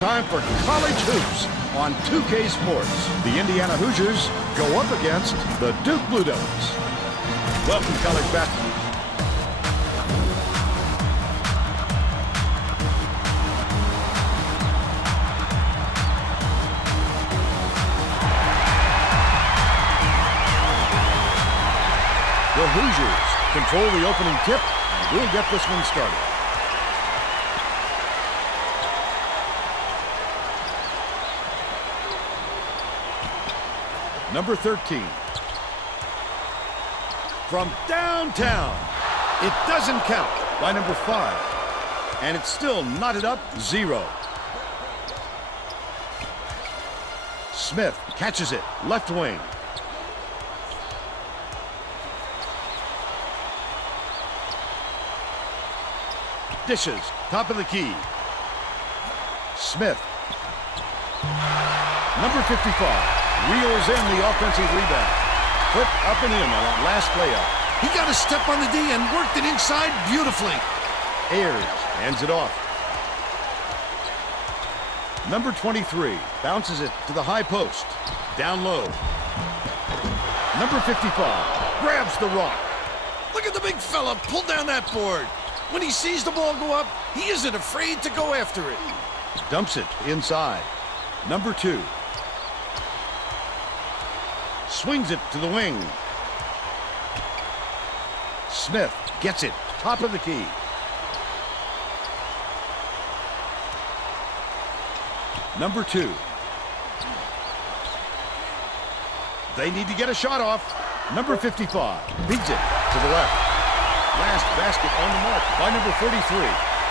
Time for college hoops on 2K Sports. The Indiana Hoosiers go up against the Duke Blue Devils. Welcome, college basketball. The Hoosiers control the opening tip, and we'll get this one started. Number 13. From downtown, it doesn't count by number 5. And it's still knotted up 0. Smith catches it, left wing. Dishes, top of the key. Smith. Number 55 reels in the offensive rebound. Put up and in on that last layup. He got a step on the D and worked it inside beautifully. Ayers hands it off. Number 23 bounces it to the high post. Down low. Number 55 grabs the rock. Look at the big fella pull down that board. When he sees the ball go up, he isn't afraid to go after it. Dumps it inside. Number 2 swings it to the wing. Smith gets it, top of the key. Number 2. They need to get a shot off. Number 55 beats it to the left. Last basket on the mark by number 43.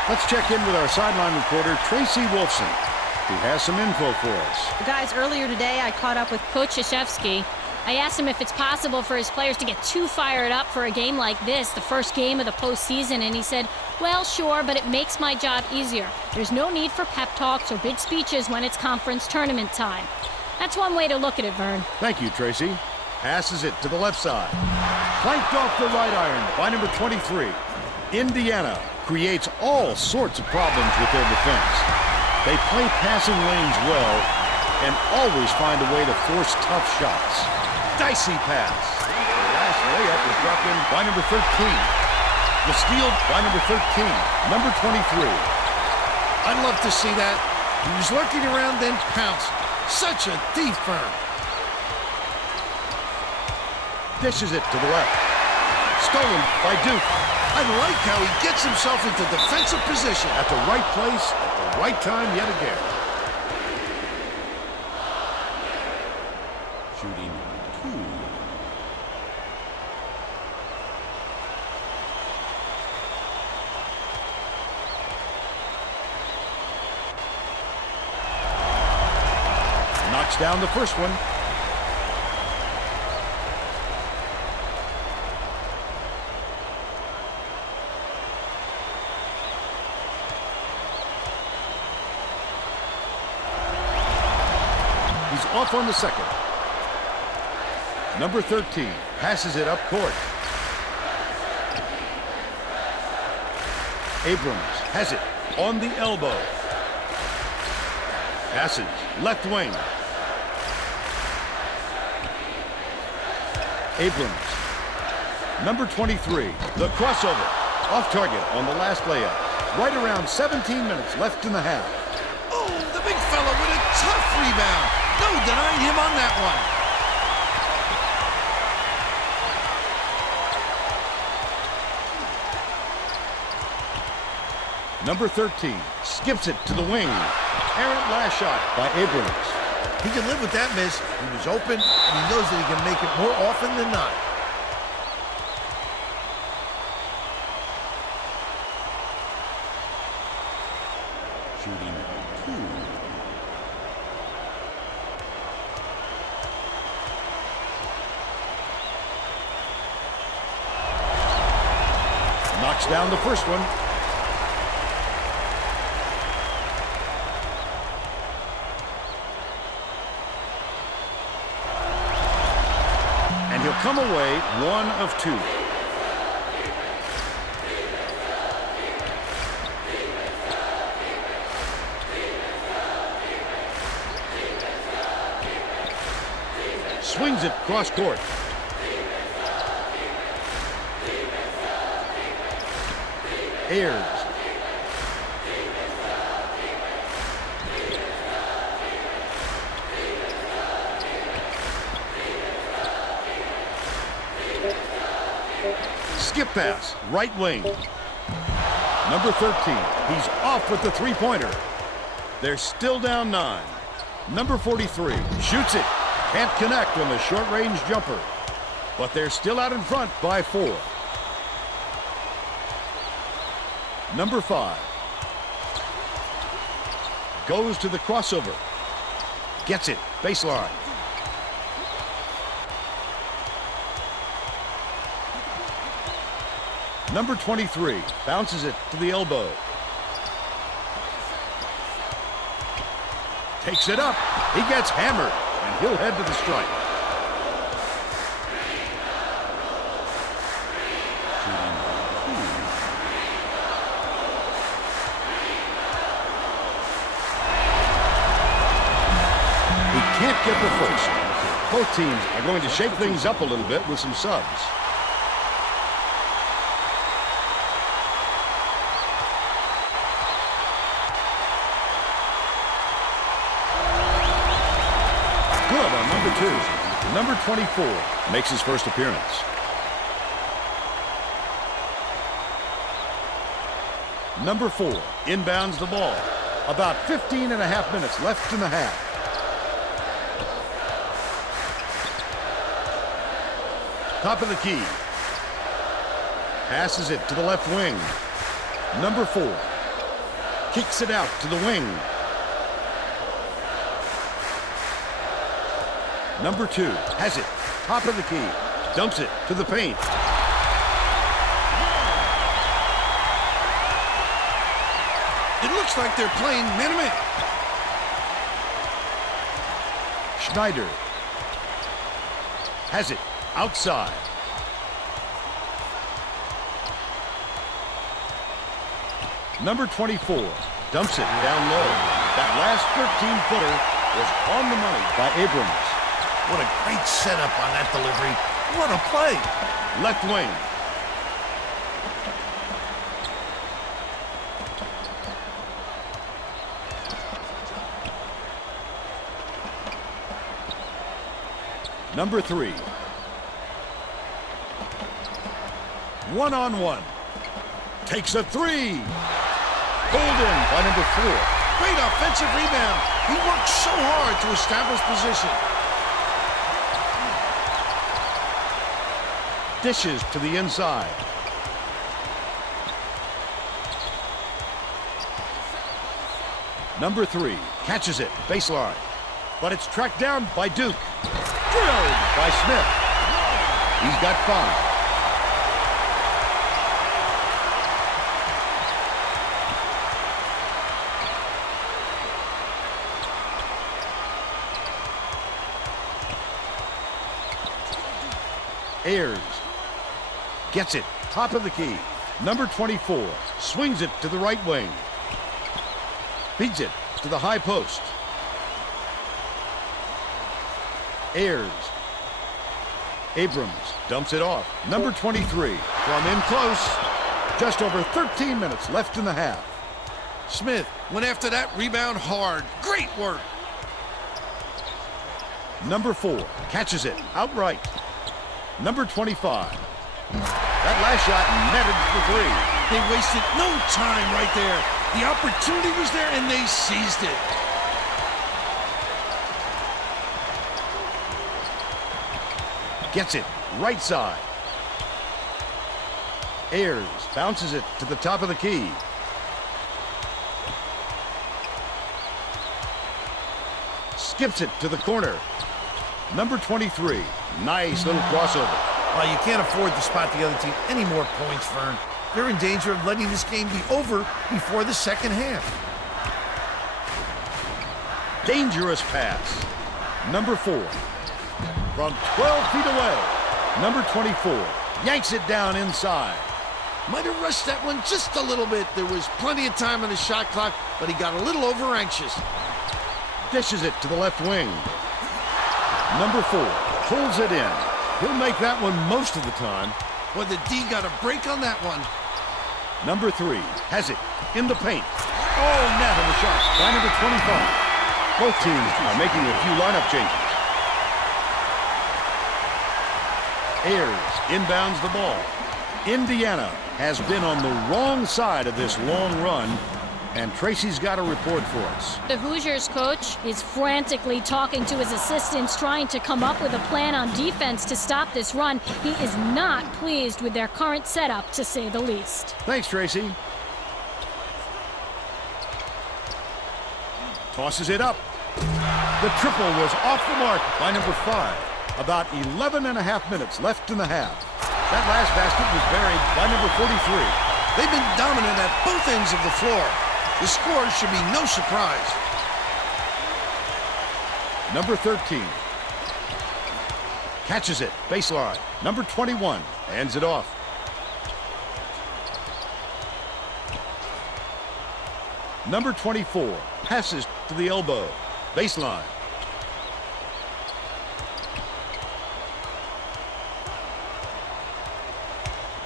Let's check in with our sideline reporter, Tracy Wolfson, who has some info for us. Guys, earlier today I caught up with Coach Krzyzewski. I asked him if it's possible for his players to get too fired up for a game like this, the first game of the postseason, and he said, well, sure, but it makes my job easier. There's no need for pep talks or big speeches when it's conference tournament time. That's one way to look at it, Vern. Thank you, Tracy. Passes it to the left side. Flanked off the right iron by number 23. Indiana creates all sorts of problems with their defense. They play passing lanes well and always find a way to force tough shots. Dicey pass. The last layup was dropped in by number 13. The steal by number 13. Number 23. I'd love to see that. He was lurking around, then pounced. Such a thief, Vern. Dishes it to the left. Stolen by Duke. I like how he gets himself into defensive position. At the right place, at the right time yet again. Shooting 2. Knocks down the first one. He's off on the second. Number 13 passes it up court. Abrams has it on the elbow. Passes left wing. Abrams. Number 23, the crossover. Off target on the last layup. Right around 17 minutes left in the half. Oh, the big fella with a tough rebound. No denying him on that one. Number 13 skips it to the wing. Errant last shot by Abrams. He can live with that miss. He was open, and he knows that he can make it more often than not. Shooting 2. Knocks down the first one. And he'll come away 1 of 2. swings it cross court. Ayers. Skip pass, right wing. Number 13, he's off with the three-pointer. They're still down 9. Number 43 shoots it. Can't connect on the short-range jumper. But they're still out in front by 4. Number 5 goes to the crossover. Gets it. Baseline. Number 23 bounces it to the elbow. Takes it up. He gets hammered, and he'll head to the strike. He can't get the first. Both teams are going to shake things up a little bit with some subs. Good on number 2. Number 24 makes his first appearance. Number 4 inbounds the ball. About 15 and a half minutes left in the half. Top of the key. Passes it to the left wing. Number 4 kicks it out to the wing. Number 2 has it. Top of the key. Dumps it to the paint. It looks like they're playing man-to-man. Schneider has it outside. Number 24 dumps it down low. That last 13-footer was on the money by Abrams. What a great setup on that delivery. What a play. Left wing. Number 3. One-on-one. Takes a 3. Pulled in by number 4. Great offensive rebound. He worked so hard to establish position. Dishes to the inside. Number 3 catches it, baseline. But it's tracked down by Duke. Drilled by Smith. He's got 5. Ayers gets it, top of the key. Number 24 swings it to the right wing. Beats it to the high post. Ayers. Abrams dumps it off. Number 23 from in close. Just over 13 minutes left in the half. Smith went after that rebound hard. Great work. Number 4 catches it outright. Number 25. That last shot netted for 3. They wasted no time right there. The opportunity was there and they seized it. Gets it right side. Ayers bounces it to the top of the key. Skips it to the corner. Number 23. Nice little crossover. Well, you can't afford to spot the other team any more points, Vern. They're in danger of letting this game be over before the second half. Dangerous pass. Number 4. From 12 feet away. Number 24 yanks it down inside. Might have rushed that one just a little bit. There was plenty of time on the shot clock, but he got a little over anxious. Dishes it to the left wing. Number 4 pulls it in. He'll make that one most of the time. Well, the D got a break on that one. Number 3 has it in the paint. Oh, net on the shot by number 25. Both teams are making a few lineup changes. Ayers inbounds the ball. Indiana has been on the wrong side of this long run, and Tracy's got a report for us. The Hoosiers coach is frantically talking to his assistants, trying to come up with a plan on defense to stop this run. He is not pleased with their current setup, to say the least. Thanks, Tracy. Tosses it up. The triple was off the mark by number 5. About 11 and a half minutes left in the half. That last basket was buried by number 43. They've been dominant at both ends of the floor. The score should be no surprise. Number 13 catches it, baseline. Number 21 hands it off. Number 24 passes to the elbow, baseline.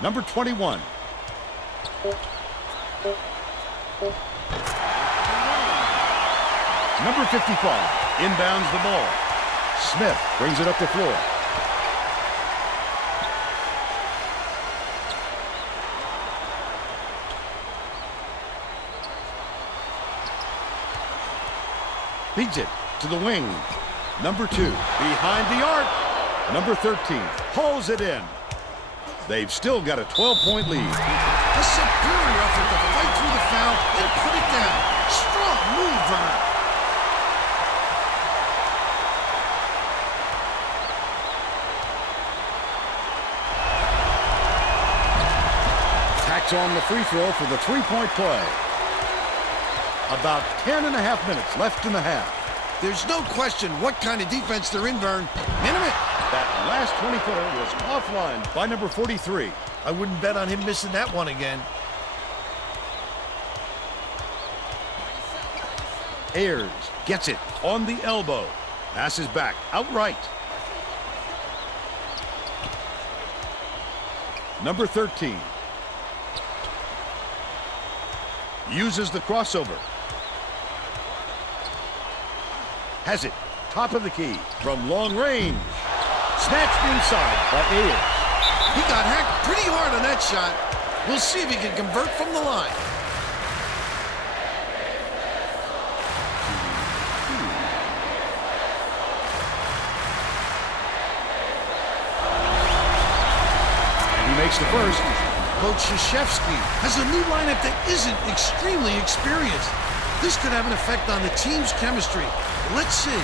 Number 21. Number 55 inbounds the ball. Smith brings it up the floor. Feeds it to the wing. Number 2 behind the arc. Number 13 pulls it in. They've still got a 12-point lead. A superior effort to fight through the foul and put it down. Strong move, Vernon. Tacks on the free throw for the three-point play. About 10 and a half minutes left in the half. There's no question what kind of defense they're in, Vern. Minute. That last 20-footer was offline by number 43. I wouldn't bet on him missing that one again. Ayers gets it on the elbow. Passes back outright. Number 13 uses the crossover. Has it top of the key from long range. Snatched inside by Ayers. He got hacked pretty hard on that shot. We'll see if he can convert from the line. And he makes the first. Coach Krzyzewski has a new lineup that isn't extremely experienced. This could have an effect on the team's chemistry. Let's see.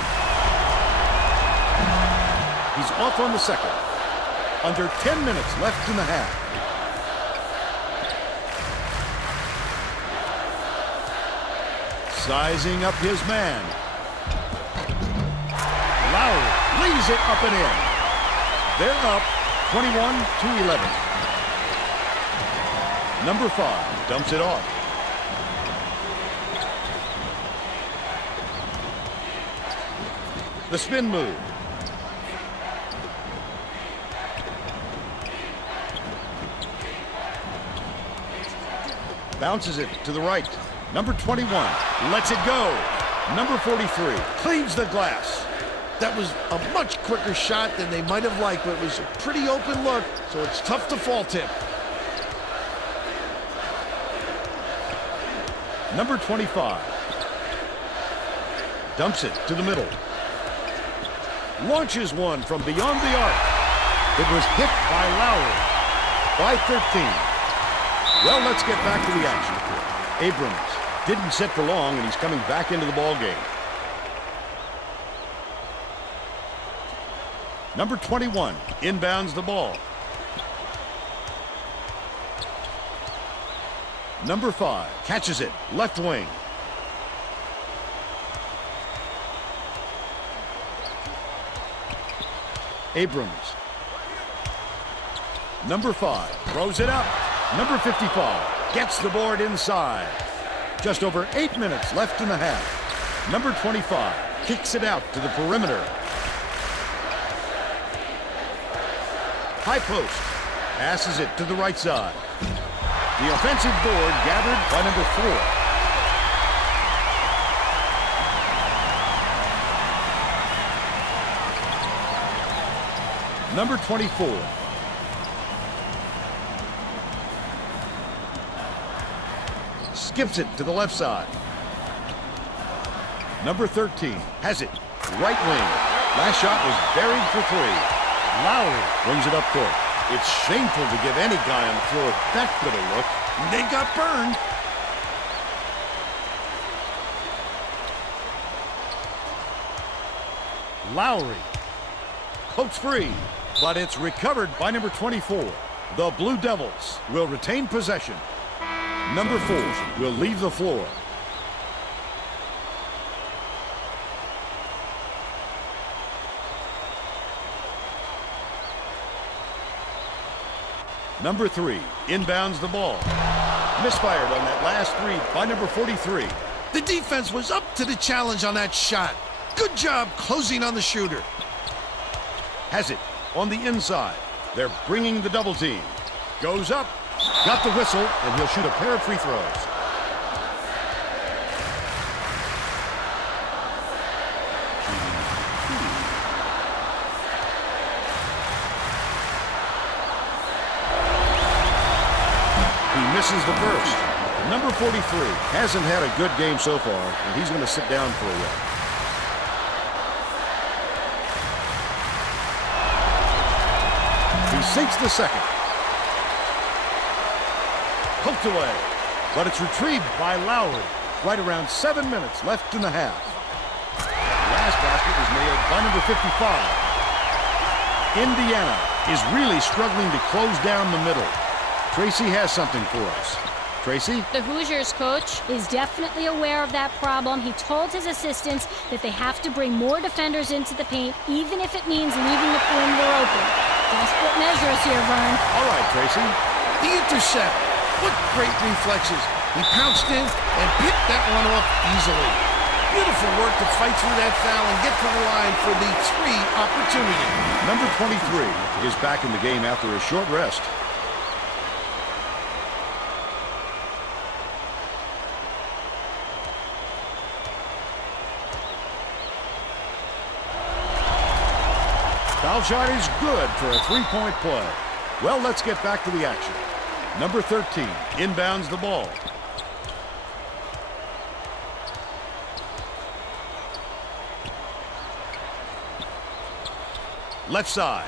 He's off on the second. Under 10 minutes left in the half. Sizing up his man. Lowry lays it up and in. They're up 21-11. Number 5 dumps it off. The spin move. Bounces it to the right. Number 21 lets it go. Number 43 cleaves the glass. That was a much quicker shot than they might have liked, but it was a pretty open look, so it's tough to fault him. Number 25 dumps it to the middle. Launches one from beyond the arc. It was hit by Lowry. By 13. Well, let's get back to the action. Abrams didn't sit for long, and he's coming back into the ball game. Number 21 inbounds the ball. Number 5 catches it, left wing. Abrams. Number 5 throws it up. Number 55 gets the board inside. Just over 8 minutes left in the half. Number 25 kicks it out to the perimeter. High post. Passes it to the right side. The offensive board gathered by number 4. Number 24. Skips it to the left side. Number 13 has it. Right wing. Last shot was buried for 3. Lowry brings it up court. It's shameful to give any guy on the floor that good a look. They got burned. Lowry. Pokes free, but it's recovered by number 24. The Blue Devils will retain possession. Number 4 will leave the floor. Number 3 inbounds the ball. Misfired on that last 3 by number 43. The defense was up to the challenge on that shot. Good job closing on the shooter. Has it on the inside. They're bringing the double team. Goes up. Got the whistle, and he'll shoot a pair of free throws. He misses the first. Number 43 hasn't had a good game so far, and he's going to sit down for a while. He sinks the second. Poked away, but it's retrieved by Lowry. Right around 7 minutes left in the half. The last basket was nailed by number 55. Indiana is really struggling to close down the middle. Tracy has something for us. Tracy? The Hoosiers coach is definitely aware of that problem. He told his assistants that they have to bring more defenders into the paint, even if it means leaving the perimeter open. Desperate measures here, Vern. All right, Tracy. The intercept. What great reflexes. He pounced in and picked that one off easily. Beautiful work to fight through that foul and get to the line for the 3 opportunity. Number 23 is back in the game after a short rest. Foul shot is good for a 3-point play. Well, let's get back to the action. Number 13 inbounds the ball. Left side.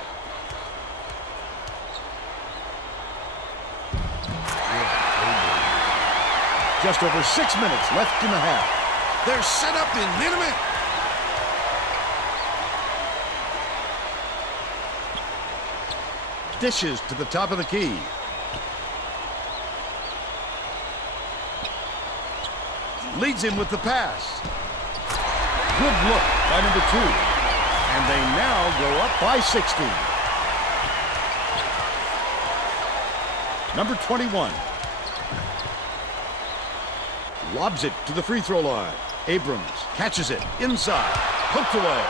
Just over 6 minutes left in the half. They're set up in minute. Dishes to the top of the key. Leads him with the pass. Good look by number 2. And they now go up by 16. Number 21. Lobs it to the free throw line. Abrams catches it inside. Poked away.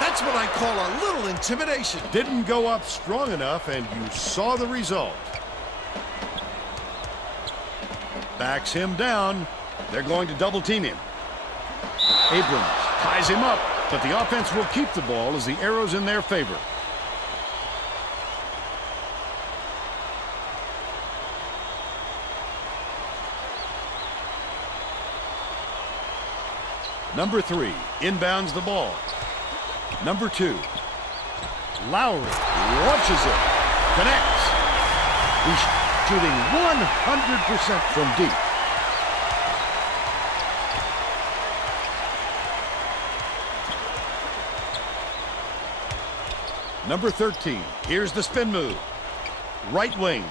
That's what I call a little intimidation. Didn't go up strong enough, and you saw the result. Backs him down. They're going to double team him. Abrams ties him up, but the offense will keep the ball as the arrow's in their favor. Number 3 inbounds the ball. Number 2. Lowry launches it. Connects. He's shooting 100% from deep. Number 13. Here's the spin move. Right wing.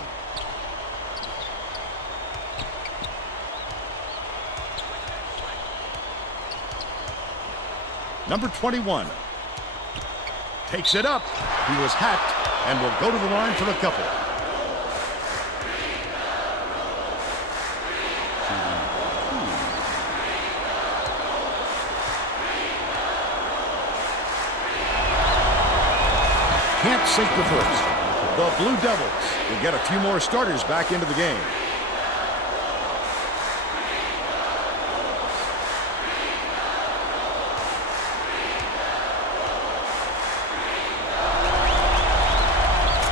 Number 21. Takes it up. He was hacked and will go to the line for the couple. Can't sink the first. The Blue Devils will get a few more starters back into the game.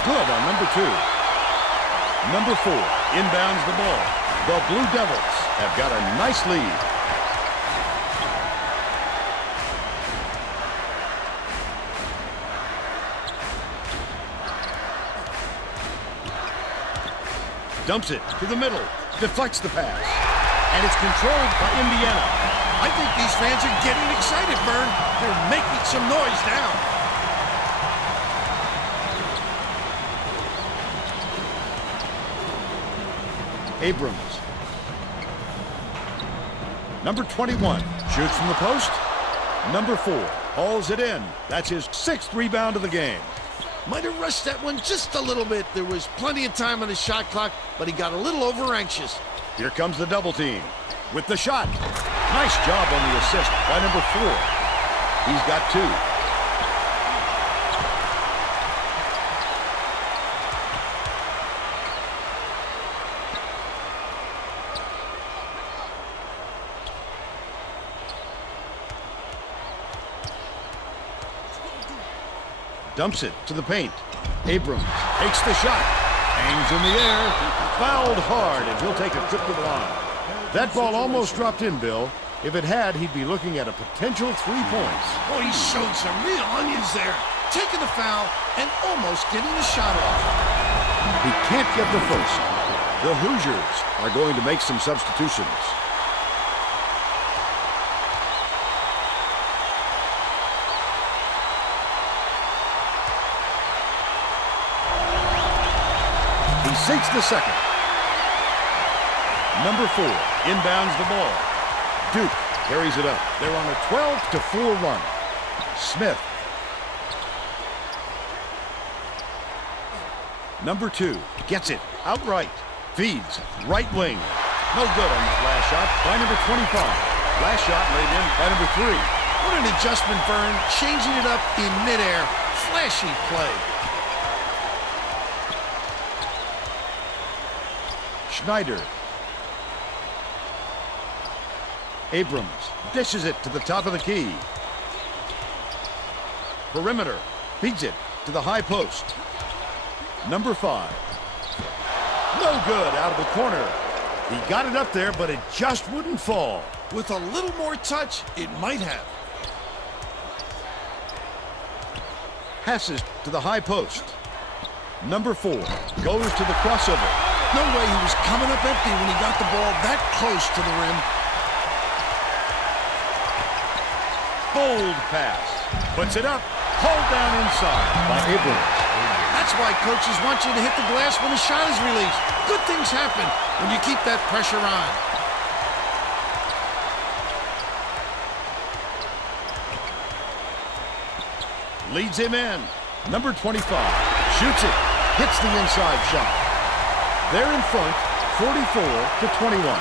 Good on number 2. Number 4 inbounds the ball. The Blue Devils have got a nice lead. Dumps it to the middle, deflects the pass, and it's controlled by Indiana. I think these fans are getting excited, Vern. They're making some noise now. Abrams. Number 21 shoots from the post. Number 4 hauls it in. That's his 6th rebound of the game. Might have rushed that one just a little bit. There was plenty of time on the shot clock, but he got a little over anxious. Here comes the double team with the shot. Nice job on the assist by number 4. He's got 2. Dumps it to the paint. Abrams takes the shot. Hangs in the air. Fouled hard, and he'll take a trip to the line. That ball almost dropped in, Bill. If it had, he'd be looking at a potential 3 points. Oh, he showed some real onions there. Taking the foul and almost getting the shot off. He can't get the first. The Hoosiers are going to make some substitutions. He sinks the second. Number 4 inbounds the ball. Duke carries it up. They're on a 12-4 run. Smith. Number 2 gets it outright. Feeds right wing. No good on that last shot by number 25. Last shot laid in by number 3. What an adjustment, Vern. Changing it up in midair. Flashy play. Schneider. Abrams dishes it to the top of the key. Perimeter feeds it to the high post. Number 5. No good out of the corner. He got it up there, but it just wouldn't fall. With a little more touch, it might have. Passes to the high post. Number 4 goes to the crossover. No way he was coming up empty when he got the ball that close to the rim. Bold pass. Puts it up. Hauled down inside by Abrams. That's why coaches want you to hit the glass when the shot is released. Good things happen when you keep that pressure on. Leads him in. Number 25 shoots it. Hits the inside shot. They're in front, 44-21.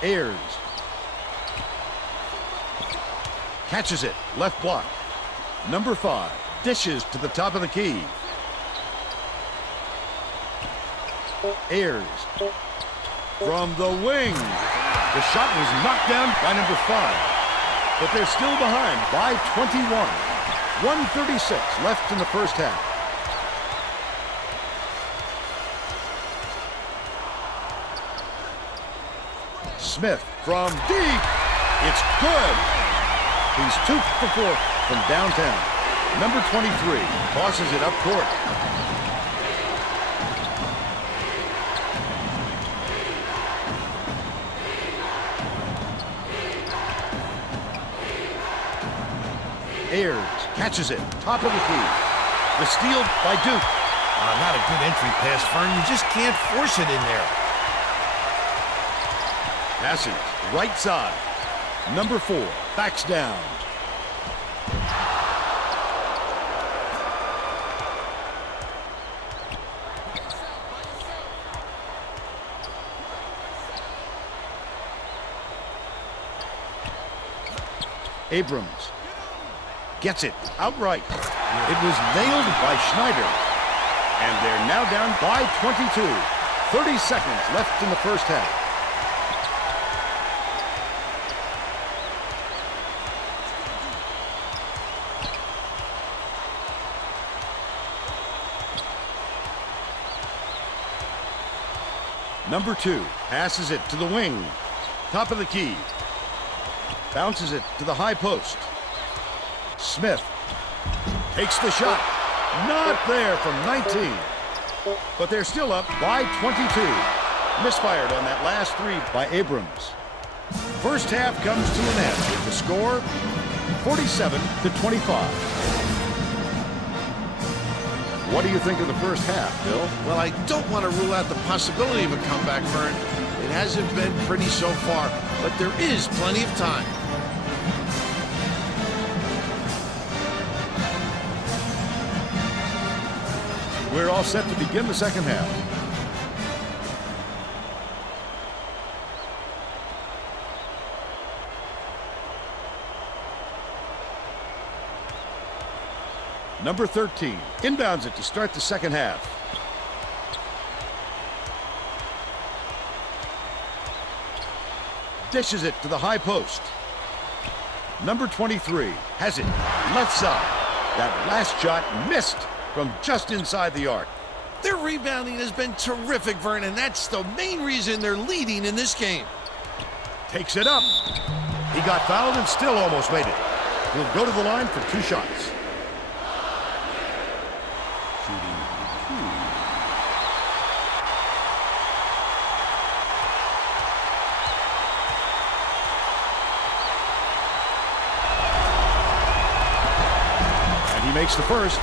Ayers catches it, left block. Number 5 dishes to the top of the key. Ayers from the wing. The shot was knocked down by number 5, but they're still behind by 21. 1:36 left in the first half. Smith from deep. It's good. He's 2 for 4 from downtown. Number 23 tosses it up court. Ayers catches it, top of the key. The steal by Duke. Not a good entry pass, Fern. You just can't force it in there. Passes right side. Number 4 backs down. Abrams gets it outright. It was nailed by Schneider. And they're now down by 22. 30 seconds left in the first half. Number 2 passes it to the wing. Top of the key. Bounces it to the high post. Smith takes the shot. Not there from 19. But they're still up by 22. Misfired on that last three by Abrams. First half comes to an end with the score 47-25. What do you think of the first half, Bill? Well, I don't want to rule out the possibility of a comeback, Vern. It hasn't been pretty so far, but there is plenty of time. We're all set to begin the second half. Number 13 inbounds it to start the second half. Dishes it to the high post. Number 23 has it left side. That last shot missed from just inside the arc. Their rebounding has been terrific, Vern, and that's the main reason they're leading in this game. Takes it up. He got fouled and still almost made it. He'll go to the line for 2 shots. And he makes the first.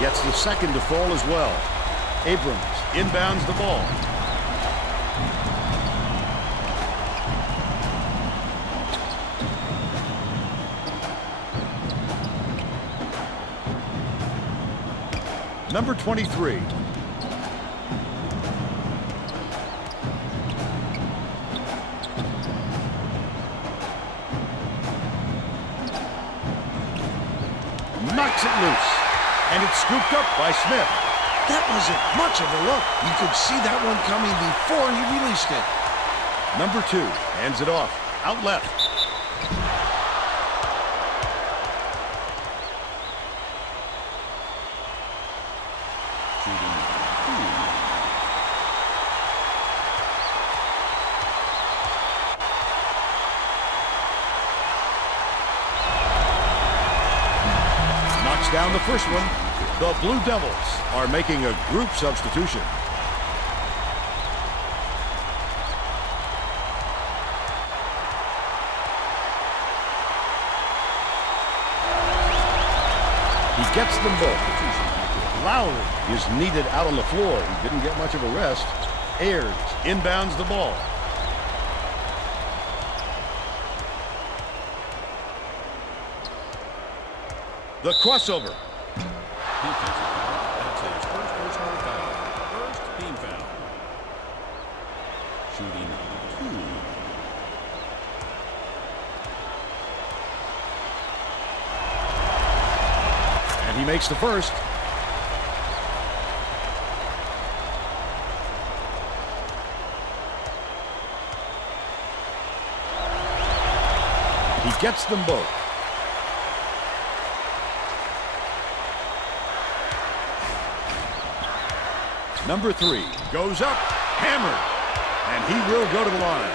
Gets the second to fall as well. Abrams inbounds the ball. Number 23. Knocks it loose. And it's scooped up by Smith. That wasn't much of a look. You could see that one coming before he released it. Number 2 hands it off. Out left. Knocks down the first one. The Blue Devils are making a group substitution. He gets them both. Lowry is needed out on the floor. He didn't get much of a rest. Ayers inbounds the ball. The crossover. That's his first personal foul. First team foul. Shooting 2. And he makes the first. He gets them both. Number 3 goes up, hammered, and he will go to the line.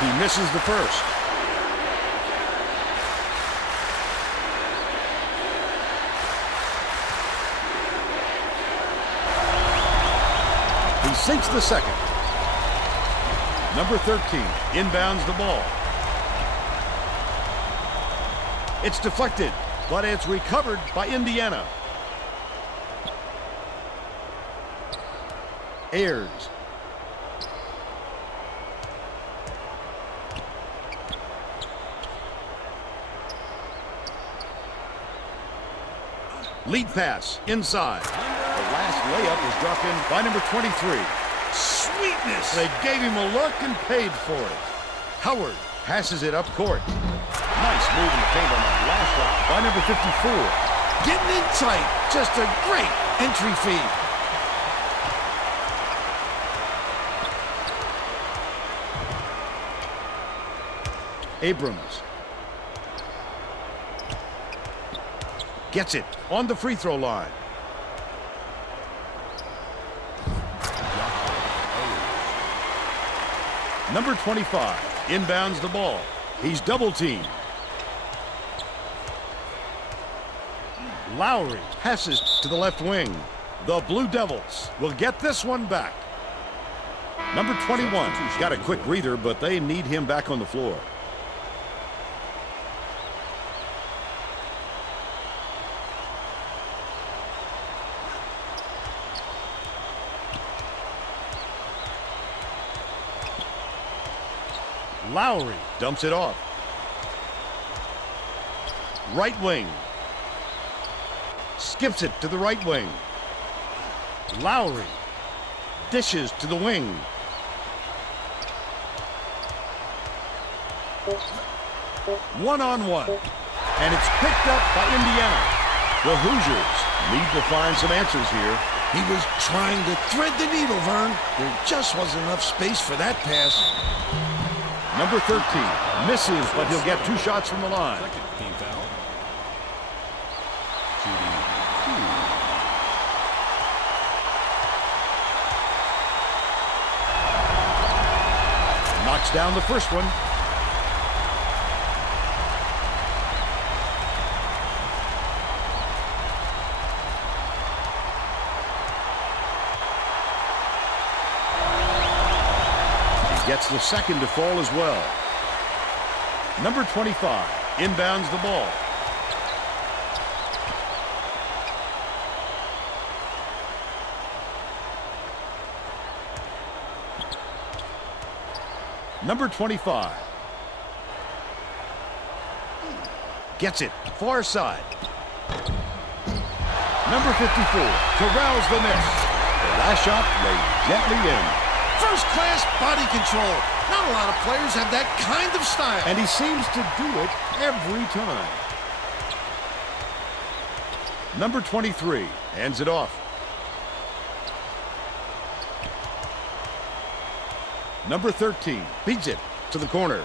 He misses the first. He sinks the second. Number 13 inbounds the ball. It's deflected, but it's recovered by Indiana. Ayers. Lead pass inside. The last layup was dropped in by number 23. Sweetness. They gave him a look and paid for it. Howard passes it up court. Nice move in the paint on that last shot by number 54. Getting in tight. Just a great entry feed. Abrams. Gets it on the free throw line. Number 25 inbounds the ball. He's double teamed. Lowry passes to the left wing. The Blue Devils will get this one back. Number 21 got a quick breather, but they need him back on the floor. Lowry dumps it off. Right wing. Skips it to the right wing. Lowry dishes to the wing. One-on-one. And it's picked up by Indiana. The Hoosiers need to find some answers here. He was trying to thread the needle, Vern. There just wasn't enough space for that pass. Number 13 misses, but he'll get 2 shots from the line. Second team foul. Knocks down the first one. Gets the second to fall as well. Number 25 inbounds the ball. Number 25 gets it far side. Number 54 corrals the miss. The last shot laid gently in. First-class body control. Not a lot of players have that kind of style. And he seems to do it every time. Number 23 hands it off. Number 13 beats it to the corner.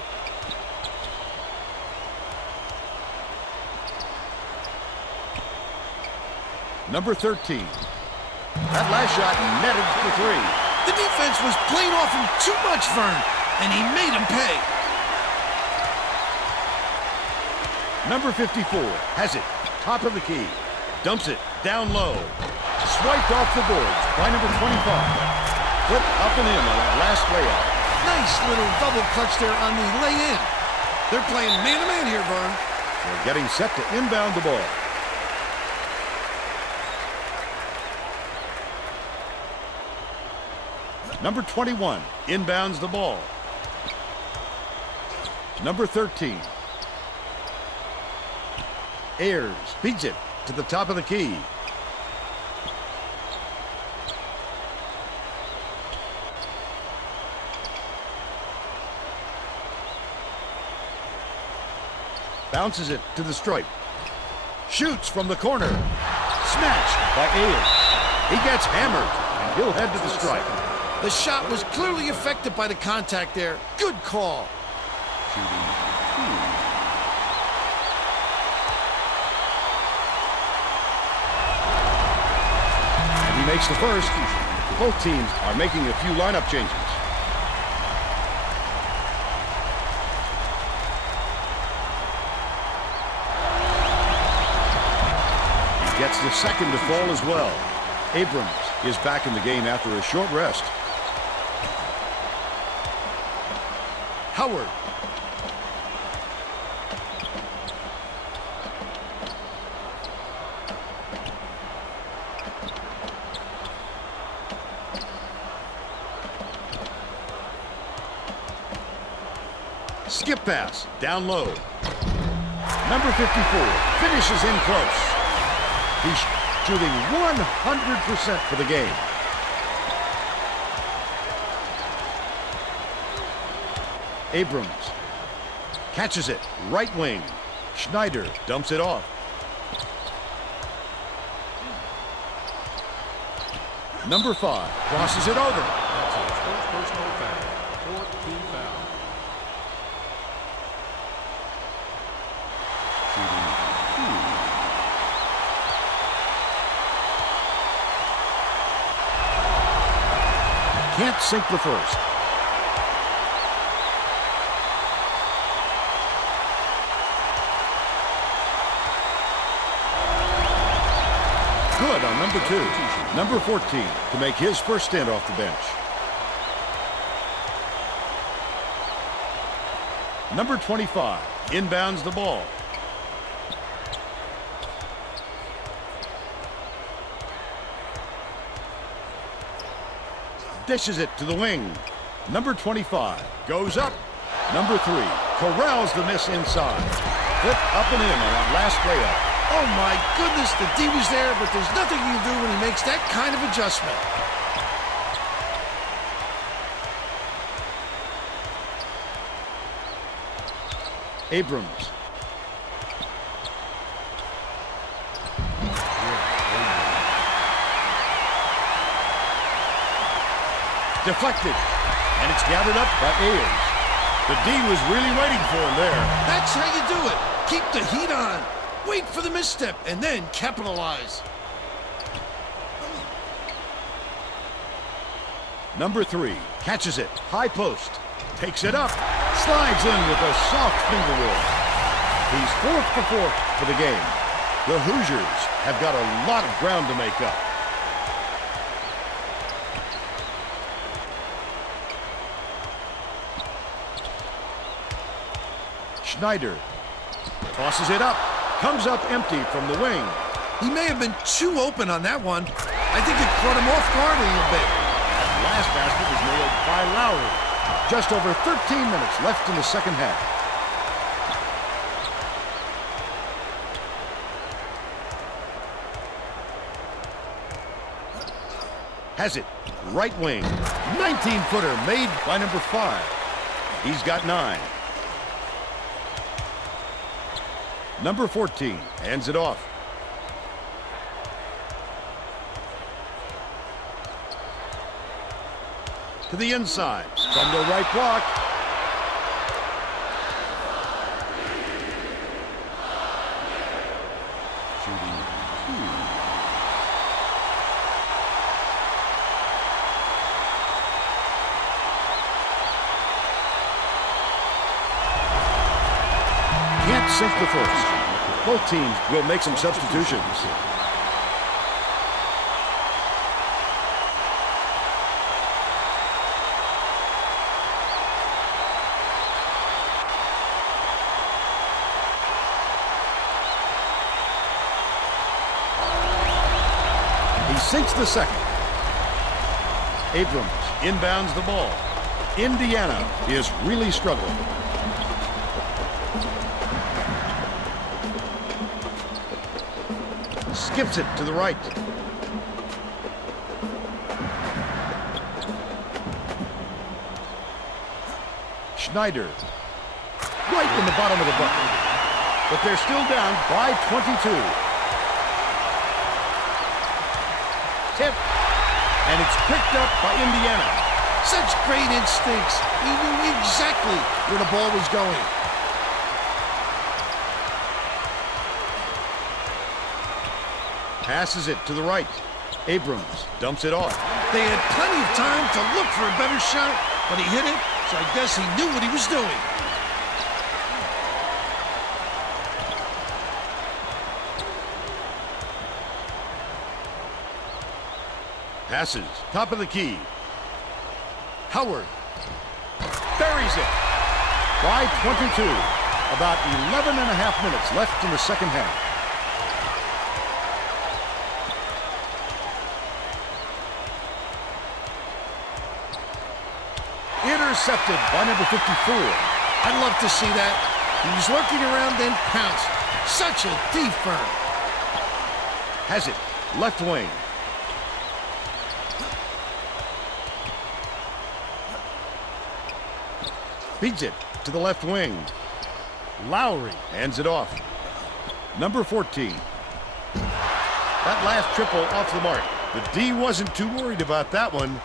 Number 13. That last shot netted for 3. The defense was playing off him too much, Vern, and he made him pay. Number 54 has it, top of the key, dumps it down low, swiped off the boards by number 25. Put up and in on that last layup. Nice little double clutch there on the lay-in. They're playing man-to-man here, Vern. They're getting set to inbound the ball. Number 21 inbounds the ball. Number 13. Ayers beats it to the top of the key. Bounces it to the stripe. Shoots from the corner. Snatched by Ayers. He gets hammered, and he'll head to the stripe. The shot was clearly affected by the contact there. Good call. And he makes the first. Both teams are making a few lineup changes. He gets the second to fall as well. Abrams is back in the game after a short rest. Howard. Skip pass, down low. Number 54 finishes in close. He's shooting 100% for the game. Abrams catches it, right wing. Schneider dumps it off. Number 5 crosses it over. That's his first personal foul. Fourth team foul. Can't sink the first. Good on number 2. Number 14 to make his first stint off the bench. Number 25 inbounds the ball. Dishes it to the wing. Number 25 goes up. Number 3 corrals the miss inside. Flip up and in on that last layup. Oh my goodness, the D was there, but there's nothing you can do when he makes that kind of adjustment. Abrams. Deflected, and it's gathered up by Ayers. The D was really waiting for him there. That's how you do it. Keep the heat on. Wait for the misstep, and then capitalize. Number 3 catches it, high post, takes it up, slides in with a soft finger roll. He's 4 for 4 for the game. The Hoosiers have got a lot of ground to make up. Schneider tosses it up, comes up empty from the wing. He may have been too open on that one. I think it caught him off guard a little bit. That last basket was nailed by Lowry. Just over 13 minutes left in the second half. Has it, right wing. 19-footer made by number 5. He's got 9. Number 14 hands it off. To the inside from the right block. Shooting 2. Can't sink the first. Both teams will make some substitutions. He sinks the second. Abrams inbounds the ball. Indiana is really struggling. Skips it to the right. Schneider. Right in the bottom of the bucket. But they're still down by 22. Tip. And it's picked up by Indiana. Such great instincts. He knew exactly where the ball was going. Passes it to the right. Abrams dumps it off. They had plenty of time to look for a better shot, but he hit it, so I guess he knew what he was doing. Passes, top of the key. Howard buries it by 22. About 11 and a half minutes left in the second half. Intercepted by number 54. I'd love to see that. He was lurking around, then pounced. Such a deep burn. Has it. Left wing. Feeds it to the left wing. Lowry hands it off. Number 14. That last triple off the mark. The D wasn't too worried about that one.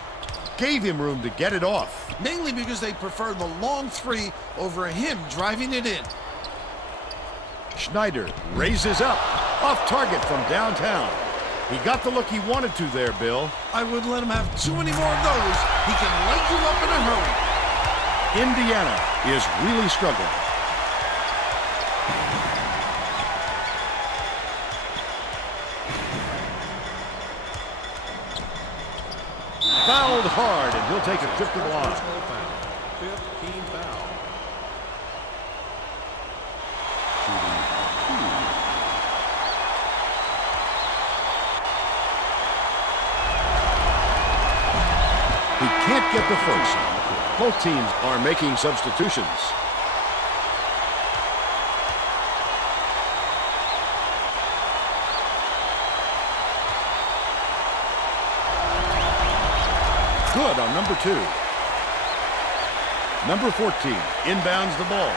Gave him room to get it off. Mainly because they prefer the long three over him driving it in. Schneider raises up. Off target from downtown. He got the look he wanted to there, Bill. I wouldn't let him have too many more of those. He can light you up in a hurry. Indiana is really struggling. Fouled hard, and he'll take a trip to the line. Personal foul. Fifth team foul. He can't get the first. Both teams are making substitutions. Good on number 2. Number 14 inbounds the ball.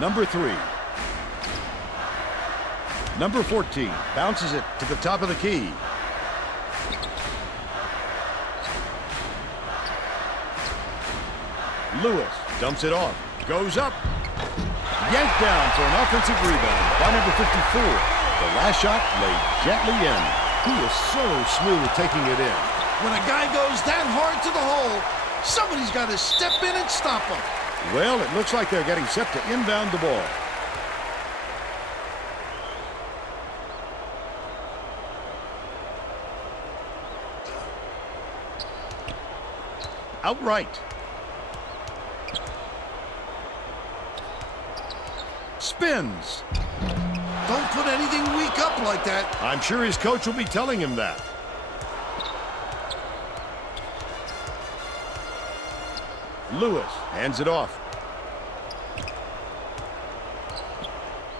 Number 3. Number 14 bounces it to the top of the key. Lewis dumps it off. Goes up. Yanked down for an offensive rebound by number 54. The last shot laid gently in. He is so smooth taking it in. When a guy goes that hard to the hole, somebody's got to step in and stop him. Well, it looks like they're getting set to inbound the ball. Outright. Spins. Don't put anything weak up like that. I'm sure his coach will be telling him that. Lewis hands it off.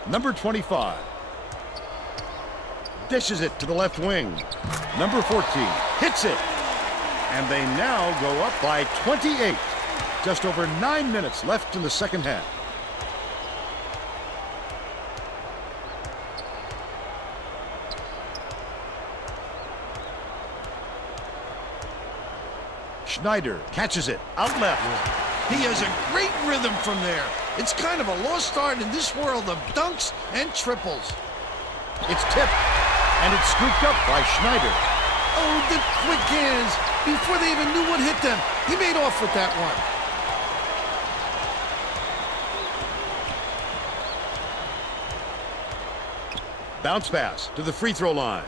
Number 25. Dishes it to the left wing. Number 14 hits it. And they now go up by 28. Just over 9 minutes left in the second half. Schneider catches it out left. He has a great rhythm from there. It's kind of a lost art in this world of dunks and triples. It's tipped, and it's scooped up by Schneider. Oh, the quick hands. Before they even knew what hit them, he made off with that one. Bounce pass to the free throw line.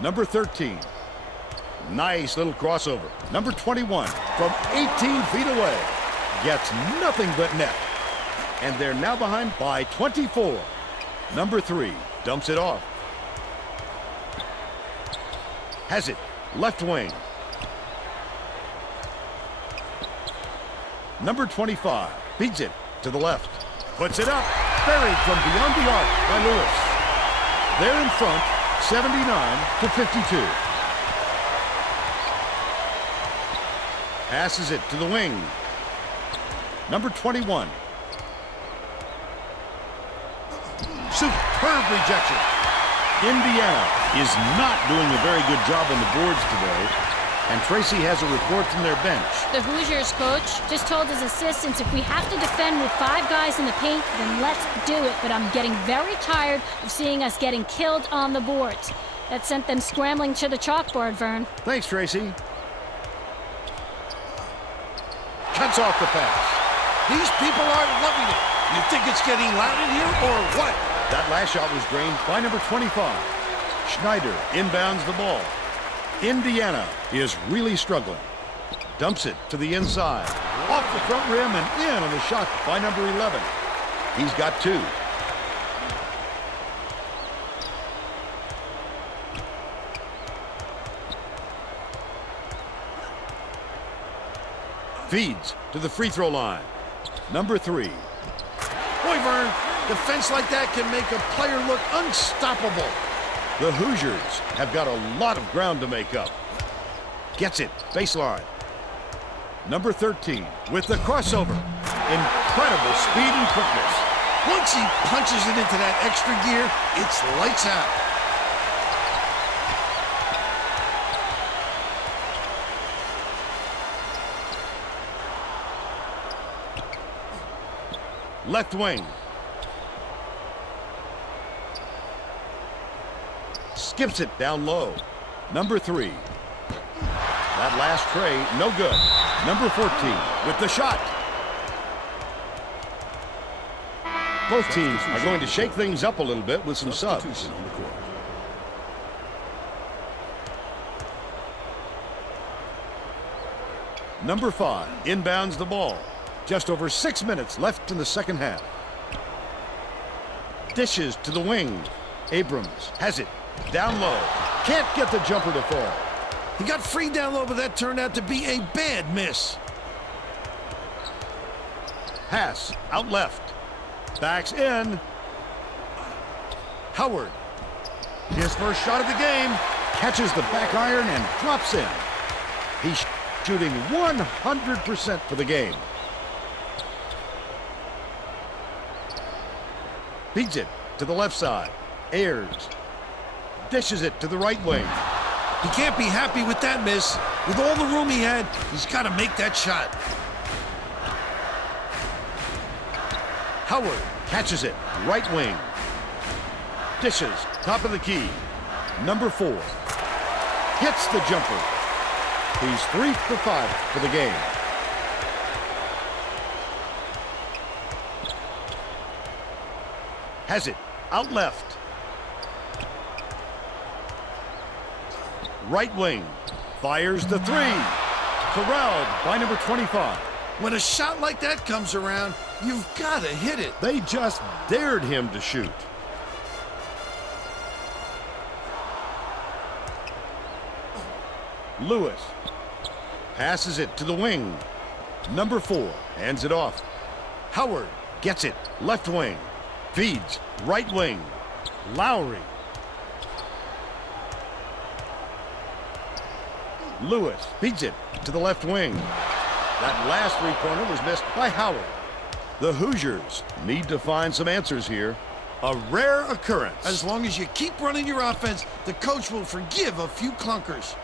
Number 13. Nice little crossover. Number 21 from 18 feet away. Gets nothing but net. And they're now behind by 24. Number 3 dumps it off. Has it. Left wing. Number 25 feeds it to the left. Puts it up. Buried from beyond the arc by Lewis. They're in front, 79-52. Passes it to the wing. Number 21. Superb rejection. Indiana is not doing a very good job on the boards today. And Tracy has a report from their bench. The Hoosiers coach just told his assistants if we have to defend with 5 guys in the paint, then let's do it. But I'm getting very tired of seeing us getting killed on the boards. That sent them scrambling to the chalkboard, Vern. Thanks, Tracy. Cuts off the pass. These people are loving it. You think it's getting loud in here or what? That last shot was drained by number 25. Schneider inbounds the ball. Indiana is really struggling. Dumps it to the inside. Off the front rim and in on the shot by number 11. He's got 2. Feeds to the free throw line. Number 3. Boy, Vern, defense like that can make a player look unstoppable. The Hoosiers have got a lot of ground to make up. Gets it, baseline. Number 13 with the crossover. Incredible speed and quickness. Once he punches it into that extra gear, it's lights out. Left wing. Skips it down low. Number 3. That last tray, no good. Number 14 with the shot. Both teams are going to shake things up a little bit with some subs. On the court. Number 5 inbounds the ball. Just over 6 minutes left in the second half. Dishes to the wing. Abrams has it. Down low. Can't get the jumper to fall. He got free down low, but that turned out to be a bad miss. Pass out left. Backs in. Howard. His first shot of the game. Catches the back iron and drops in. He's shooting 100% for the game. Feeds it to the left side. Ayers. Dishes it to the right wing. He can't be happy with that miss. With all the room he had, he's got to make that shot. Howard catches it. Right wing. Dishes. Top of the key. Number 4. Hits the jumper. He's 3 for 5 for the game. Has it. Out left. Right wing. Fires the 3. Corralled by number 25. When a shot like that comes around, you've got to hit it. They just dared him to shoot. Lewis passes it to the wing. Number 4 hands it off. Howard gets it. Left wing. Feeds. Right wing. Lowry. Lewis feeds it to the left wing. That last three-pointer was missed by Howard. The Hoosiers need to find some answers here. A rare occurrence. As long as you keep running your offense, the coach will forgive a few clunkers.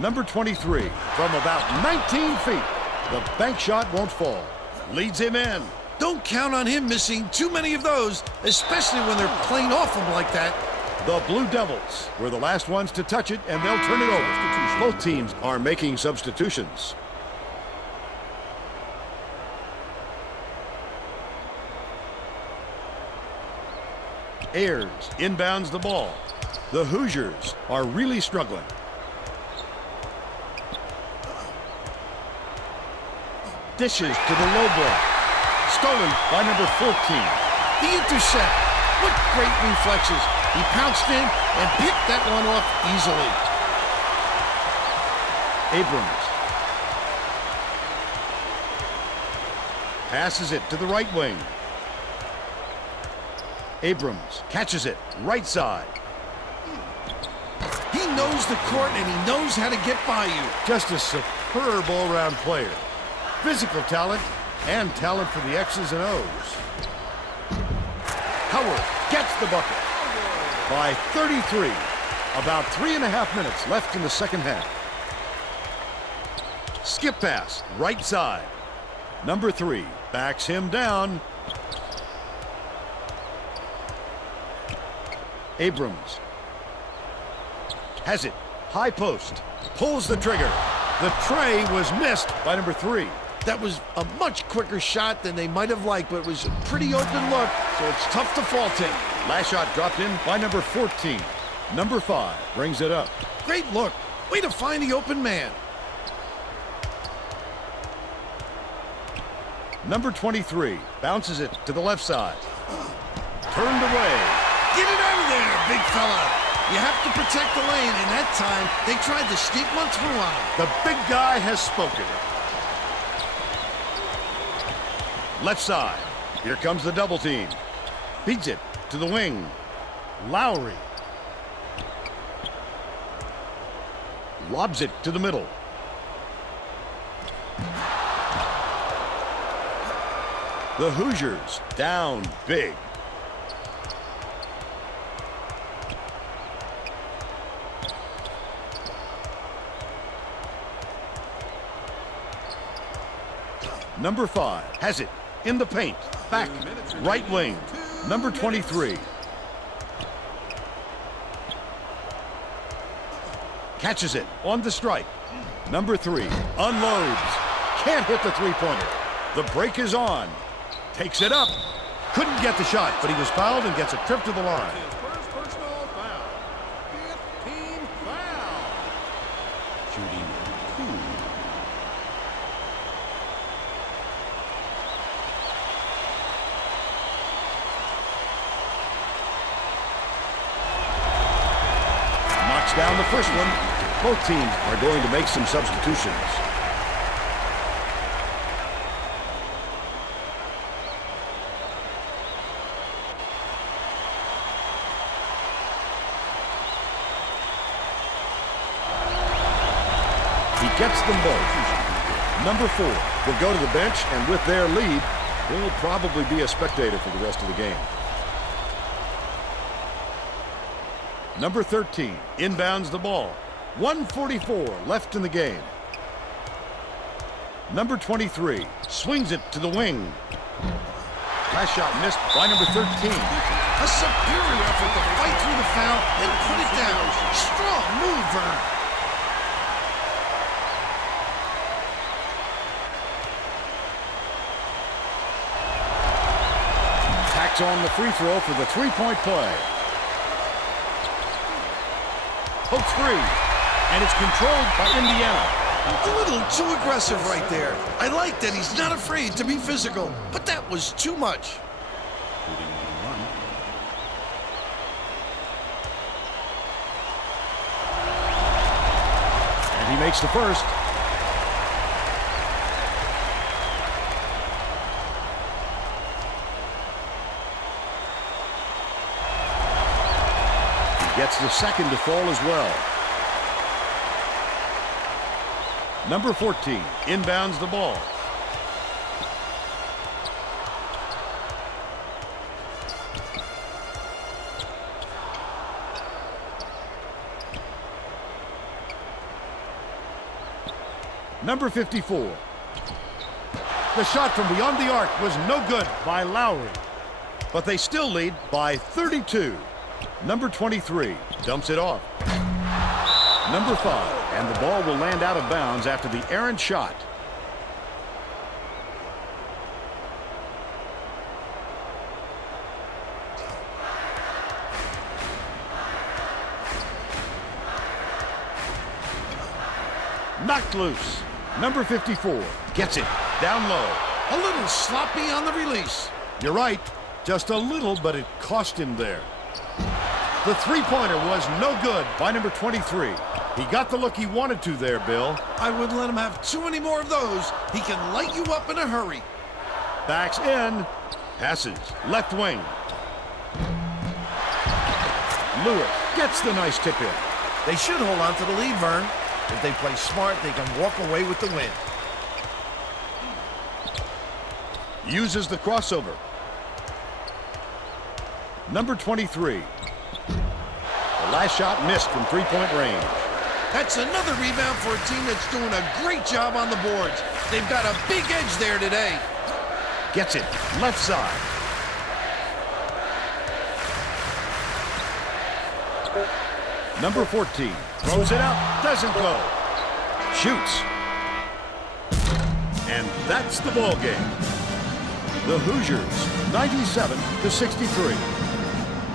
Number 23 from about 19 feet. The bank shot won't fall. Leads him in. Don't count on him missing too many of those, especially when they're playing off him like that. The Blue Devils were the last ones to touch it, and they'll turn it over. Both teams are making substitutions. Ayers inbounds the ball. The Hoosiers are really struggling. Dishes to the low block. Stolen by number 14. The intercept. What great reflexes. He pounced in and picked that one off easily. Abrams passes it to the right wing. Abrams catches it right side. He knows the court and he knows how to get by you. Just a superb all-around player. Physical talent and talent for the X's and O's. Howard gets the bucket by 33. About 3.5 minutes left in the second half. Skip pass, right side. Number 3 backs him down. Abrams has it. High post. Pulls the trigger. The tray was missed by number 3. That was a much quicker shot than they might have liked, but it was a pretty open look, so it's tough to fault him. Last shot dropped in by number 14. Number 5 brings it up. Great look. Way to find the open man. Number 23 bounces it to the left side. Turned away. Get it out of there, big fella. You have to protect the lane, and that time they tried to sneak one through on him. The big guy has spoken. Left side. Here comes the double team. Feeds it to the wing. Lowry. Lobs it to the middle. The Hoosiers down big. Number 5 has it in the paint. Back, right wing. Number 23. Catches it on the strike. Number 3 unloads. Can't hit the three-pointer. The break is on. Takes it up. Couldn't get the shot, but he was fouled and gets a trip to the line. His first personal foul. 15 foul. Shooting 2. Knocks down the first one. Both teams are going to make some substitutions. He gets them both. Number 4 will go to the bench, and with their lead, he'll probably be a spectator for the rest of the game. Number 13 inbounds the ball. 1:44 left in the game. Number 23 swings it to the wing. Last shot missed by number 13. A superior effort to fight through the foul and put it down. Strong move, Vern. Tacks on the free throw for the three-point play. Pokes free, and it's controlled by Indiana. A little too aggressive right there. I like that he's not afraid to be physical, but that was too much. And he makes the first. Gets the second to fall as well. Number 14 inbounds the ball. Number 54. The shot from beyond the arc was no good by Lowry, but they still lead by 32. Number 23 dumps it off. Number 5, and the ball will land out of bounds after the errant shot. Knocked loose. Number 54 gets it down low. A little sloppy on the release. You're right, just a little, but it cost him there. The three-pointer was no good by number 23. He got the look he wanted to there, Bill. I wouldn't let him have too many more of those. He can light you up in a hurry. Backs in. Passes. Left wing. Lewis gets the nice tip in. They should hold on to the lead, Vern. If they play smart, they can walk away with the win. Uses the crossover. Number 23. The last shot missed from three-point range. That's another rebound for a team that's doing a great job on the boards. They've got a big edge there today. Gets it. Left side. Number 14. Throws it up. Doesn't go. Shoots. And that's the ball game. The Hoosiers, 97-63.